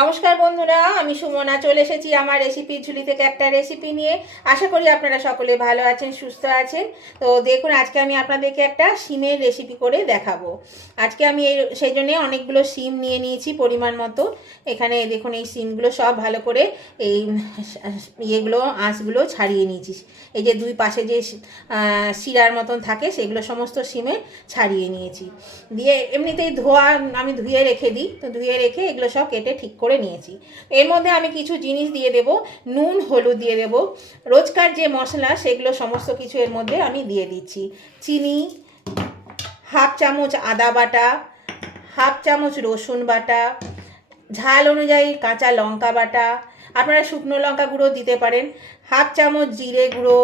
নমস্কার বন্ধুরা, আমি সুমনা চলে এসেছি আমার রেসিপির ঝুলি থেকে একটা রেসিপি নিয়ে। আশা করি আপনারা সকলে ভালো আছেন, সুস্থ আছেন। তো দেখুন, আজকে আমি আপনাদেরকে একটা শিমের রেসিপি করে দেখাবো। আজকে আমি সেই জন্যে অনেকগুলো শিম নিয়ে নিয়েছি পরিমাণ মতো। এখানে দেখুন, এই শিমগুলো সব ভালো করে এই ইয়েগুলো আঁশগুলো ছাড়িয়ে নিয়েছি। এই যে দুই পাশে যে শিরার মতন থাকে সেগুলো সমস্ত শিমে ছাড়িয়ে নিয়েছি। দিয়ে এমনিতেই আমি ধুয়ে রেখে দিই, তো ধুয়ে রেখে এগুলো সব কেটে ঠিক করে নিয়েছি। এর মধ্যে আমি কিছু জিনিস দিয়ে দেব, নুন হলুদ দিয়ে দেব, রোজকার যে মশলা সেগুলো সমস্ত কিছু এর মধ্যে আমি দিয়ে দিচ্ছি। চিনি, হাফ চামচ আদা বাটা, হাফ চামচ রসুন বাটা, ঝাল অনুযায়ী কাঁচা লঙ্কা বাটা, আপনারা শুকনো লঙ্কা গুঁড়ো দিতে পারেন, হাফ চামচ জিরে গুঁড়ো,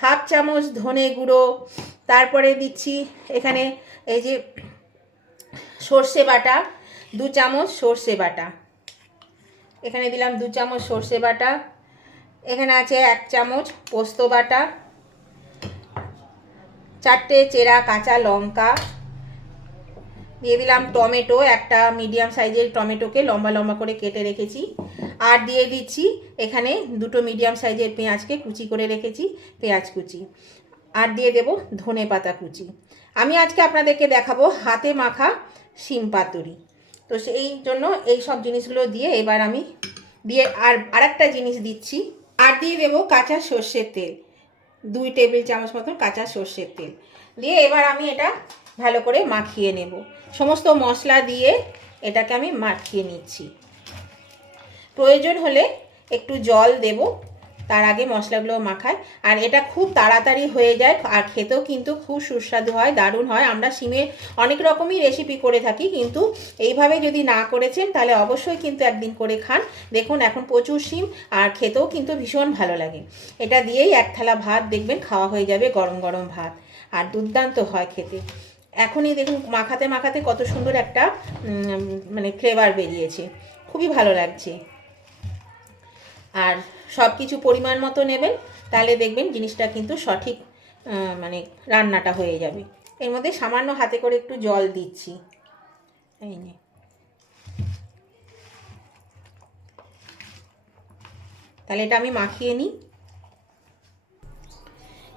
হাফ চামচ ধনে গুঁড়ো, তারপরে দিচ্ছি এখানে এই যে সর্ষে বাটা, 2 চামচ সর্ষে বাটা, এখানে দিলাম 2 চামচ সর্ষে বাটা, এখানে আছে 1 চামচ পোস্ত বাটা, 4টে চেরা কাঁচা লঙ্কা, দিয়ে দিলাম টমেটো, একটা মিডিয়াম সাইজের টমেটোকে লম্বা লম্বা করে কেটে রেখেছি, আর দিয়ে দিচ্ছি এখানে 2টো মিডিয়াম সাইজের পেঁয়াজকে কুচি করে রেখেছি, পেঁয়াজ কুচি, আর দিয়ে দেব ধনে পাতা কুচি। আমি আজকে আপনাদেরকে দেখাবো হাতে মাখা শিম পাতুরি। তো সেই জন্য এই সব জিনিসগুলো দিয়ে এবার আমি আরেকটা জিনিস দিচ্ছি, আর দিয়ে দেবো কাঁচা সর্ষের তেল, 2 টেবিল চামচ মতন কাঁচা সর্ষের তেল দিয়ে এবার আমি এটা ভালো করে মাখিয়ে নেব। সমস্ত মশলা দিয়ে এটাকে আমি মাখিয়ে নিচ্ছি। প্রয়োজন হলে একটু জল দেব তার আগে মশলাগুলো মাখায়, আর এটা খুব তাড়াতাড়ি হয়ে যায় আর খেতেও কিন্তু খুব সুস্বাদু হয়, দারুণ হয়। আমরা শিমের অনেক রকমই রেসিপি করে থাকি, কিন্তু এইভাবে যদি না করেছেন তাহলে অবশ্যই কিন্তু একদিন করে খান। দেখুন এখন প্রচুর শিম, আর খেতেও কিন্তু ভীষণ ভালো লাগে। এটা দিয়েই 1 থালা ভাত দেখবেন খাওয়া হয়ে যাবে, গরম গরম ভাত, আর দুর্দান্ত হয় খেতে। এখনই দেখুন মাখাতে মাখাতে কত সুন্দর একটা মানে ফ্লেভার বেরিয়েছে, খুবই ভালো লাগছে। আর সব কিছু পরিমাণ মতো নেবেন, তাহলে দেখবেন জিনিসটা কিন্তু সঠিক মানে রান্নাটা হয়ে যাবে। এর মধ্যে সামান্য হাতে করে একটু জল দিচ্ছি, এই নে। তাহলে এটা আমি মাখিয়ে নিই।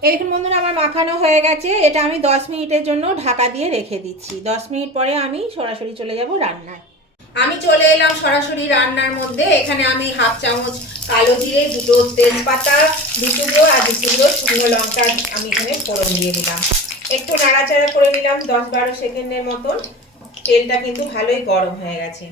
এরকম বন্ধুরা আমার মাখানো হয়ে গেছে, এটা আমি 10 মিনিটের জন্য ঢাকা দিয়ে রেখে দিচ্ছি। 10 মিনিট পরে আমি সরাসরি চলে যাব রান্নায়। আমি চলে এলাম সরাসরি রান্নার মধ্যে। এখানে আমি হাফ চামচ কালো জিরে, 2টো তেজপাতা, 2 টুকরো আর 2 টুকরো শুকনো লঙ্কা আমি এখানে ফোড়ন দিয়ে দিলাম। একটু নাড়াচাড়া করে নিলাম 10-12 সেকেন্ডের মতন। তেলটা কিন্তু ভালোই গরম হয়ে গেছে।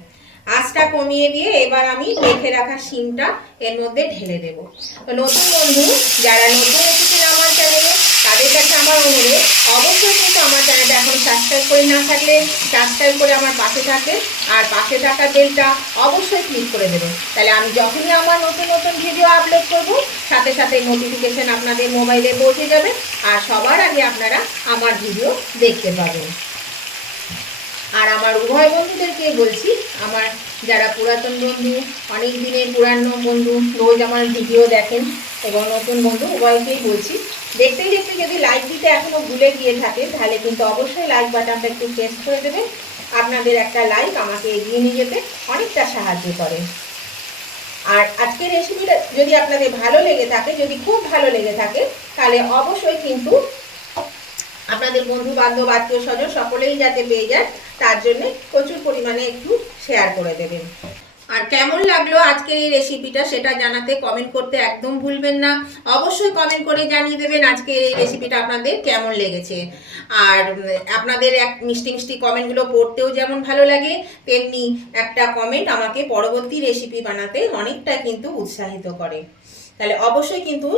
আঁচটা কমিয়ে দিয়ে এবার আমি মেখে রাখা শিমটা এর মধ্যে ঢেলে দেব। তো নতুন বন্ধু যারা নতুন এসেছেন আমার চ্যানেলে, তাদের কাছে আমার অনুরোধ, অবশ্যই কিন্তু আমার চ্যানেলটা এখন সাবস্ক্রাইব করে না থাকলে সাবস্ক্রাইব করে আমার পাশে থাকে, আর পাশে থাকা বেলটা অবশ্যই ক্লিক করে দেবেন। তাহলে আমি যখনই আমার নতুন নতুন ভিডিও আপলোড করব, সাথে সাথে নোটিফিকেশন আপনাদের মোবাইলে পৌঁছে যাবে, আর সবার আগে আপনারা আমার ভিডিও দেখতে পাবেন। আর আমার উভয় বন্ধুদেরকে বলছি, আমার যারা পুরাতন বন্ধু, অনেক দিনের পুরানো বন্ধু, রোজ আমার ভিডিও দেখেন, এবং নতুন বন্ধু উভয়কেই বলছি, দেখতে দেখতে যদি লাইক দিতে এখনও ভুলে গিয়ে থাকে, তাহলে কিন্তু অবশ্যই লাইক বাটনটা একটু প্রেস করে দেবেন। আপনাদের একটা লাইক আমাকে এগিয়ে নিয়ে যেতে অনেকটা সাহায্য করে। আর আজকের রেসিপিটা যদি আপনাদের ভালো লেগে থাকে, যদি খুব ভালো লেগে থাকে, তাহলে অবশ্যই কিন্তু আপনাদের বন্ধু বান্ধব আত্মীয় স্বজন সকলেই যাতে পেয়ে যায়, তার জন্য প্রচুর পরিমাণে একটু শেয়ার করে দেবেন। আর কেমন লাগলো আজকের এই রেসিপিটা সেটা জানাতে কমেন্ট করতে একদম ভুলবেন না। অবশ্যই কমেন্ট করে জানিয়ে দেবেন আজকের এই রেসিপিটা আপনাদের কেমন লেগেছে। আর আপনাদের মিষ্টি মিষ্টি কমেন্টগুলো পড়তেও যেমন ভালো লাগে, তেমনি একটা কমেন্ট আমাকে পরবর্তী রেসিপি বানাতে অনেকটা কিন্তু উৎসাহিত করে। তাহলে অবশ্যই কিন্তু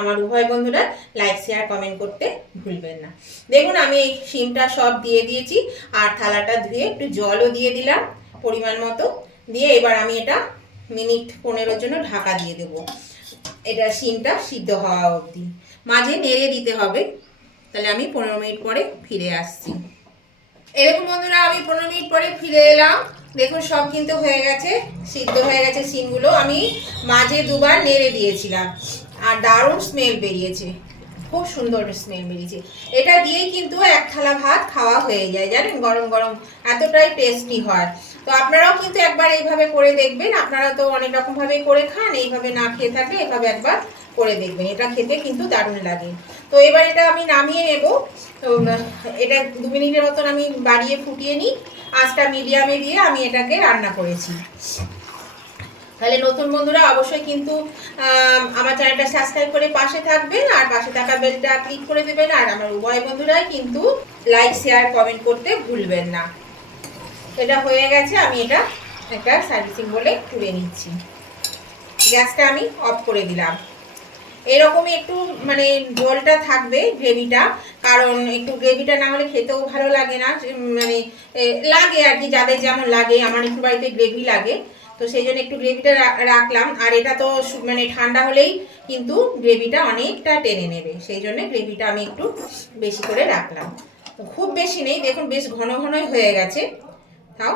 আমার উভয় বন্ধুরা লাইক শেয়ার কমেন্ট করতে ভুলবেন না। দেখুন আমি এই শিমটা সব দিয়ে দিয়েছি, আর থালাটা ধুয়ে একটু জলও দিয়ে দিলাম পরিমাণ মতো, দিয়ে এবার আমি এটা মিনিট 15 জন্য ঢাকা দিয়ে দেব। এটা শিমটা সিদ্ধ হওয়া অবধি মাঝে নেড়ে দিতে হবে। তাহলে আমি 15 মিনিট পরে ফিরে আসছি। এরকম বন্ধুরা আমি 15 মিনিট পরে ফিরে এলাম। দেখুন সব কিন্তু হয়ে গেছে, সিদ্ধ হয়ে গেছে শিমগুলো। আমি মাঝে 2বার নেড়ে দিয়েছিলাম, আর দারুণ স্মেল বেরিয়েছে, খুব সুন্দর স্মেল বেরিয়েছে। এটা দিয়েই কিন্তু 1 থালা ভাত খাওয়া হয়ে যায়, জানেন, গরম গরম, এতটাই টেস্টি হয়। তো আপনারাও কিন্তু একবার এইভাবে করে দেখবেন। আপনারা তো অনেক রকম ভাবে করে খান, এইভাবে না খেয়ে থাকলে এভাবে একবার করে দেখবেন, এটা খেতে কিন্তু দারুণ লাগে। তো এবার এটা আমি নামিয়ে নেব। তো এটা 2 মিনিটের মতন আমি বাড়িয়ে ফুটিয়ে নিই, আঁচটা মিডিয়ামে দিয়ে আমি এটাকে রান্না করেছি। তাহলে নতুন বন্ধুরা অবশ্যই কিন্তু আমার চ্যানেলটা সাবস্ক্রাইব করে পাশে থাকবেন, আর পাশে থাকা বেলটা ক্লিক করে দেবেন। আর আমার উভয় বন্ধুরাই কিন্তু লাইক শেয়ার কমেন্ট করতে ভুলবেন না। এটা হয়ে গেছে, আমি এটা একটা সার্ভিসিং বলে তুলে নিচ্ছি। গ্যাসটা আমি অফ করে দিলাম। এরকমই একটু মানে ঝোলটা থাকবে গ্রেভিটা, কারণ একটু গ্রেভিটা না হলে খেতেও ভালো লাগে না, মানে লাগে আর কি, যাদের যেমন লাগে। আমার একটু বাড়িতে গ্রেভি লাগে, তো সেই জন্য একটু গ্রেভিটা রাখলাম। আর এটা তো মানে ঠান্ডা হলেই কিন্তু গ্রেভিটা অনেকটা টেনে নেবে, সেই জন্য গ্রেভিটা আমি একটু বেশি করে রাখলাম। খুব বেশি নেই, দেখুন বেশ ঘন ঘনই হয়ে গেছে। তাও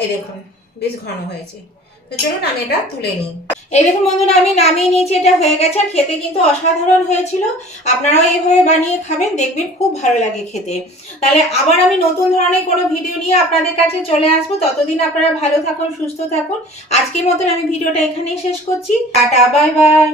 এই দেখুন বেশ ঘন হয়েছে। তো চলুন আমি এটা তুলে নিই। এই দেখুন বন্ধুরা, আমি নামিয়ে নিয়েছি, এটা হয়ে গেছে। আর খেতে কিন্তু অসাধারণ হয়েছিল। আপনারাও এইভাবে বানিয়ে খাবেন, দেখবেন খুব ভালো লাগে খেতে। তাহলে আবার আমি নতুন ধরনের কোনো ভিডিও নিয়ে আপনাদের কাছে চলে আসবো। ততদিন আপনারা ভালো থাকুন, সুস্থ থাকুন। আজকের মতন আমি ভিডিওটা এখানেই শেষ করছি। Tata, bye bye.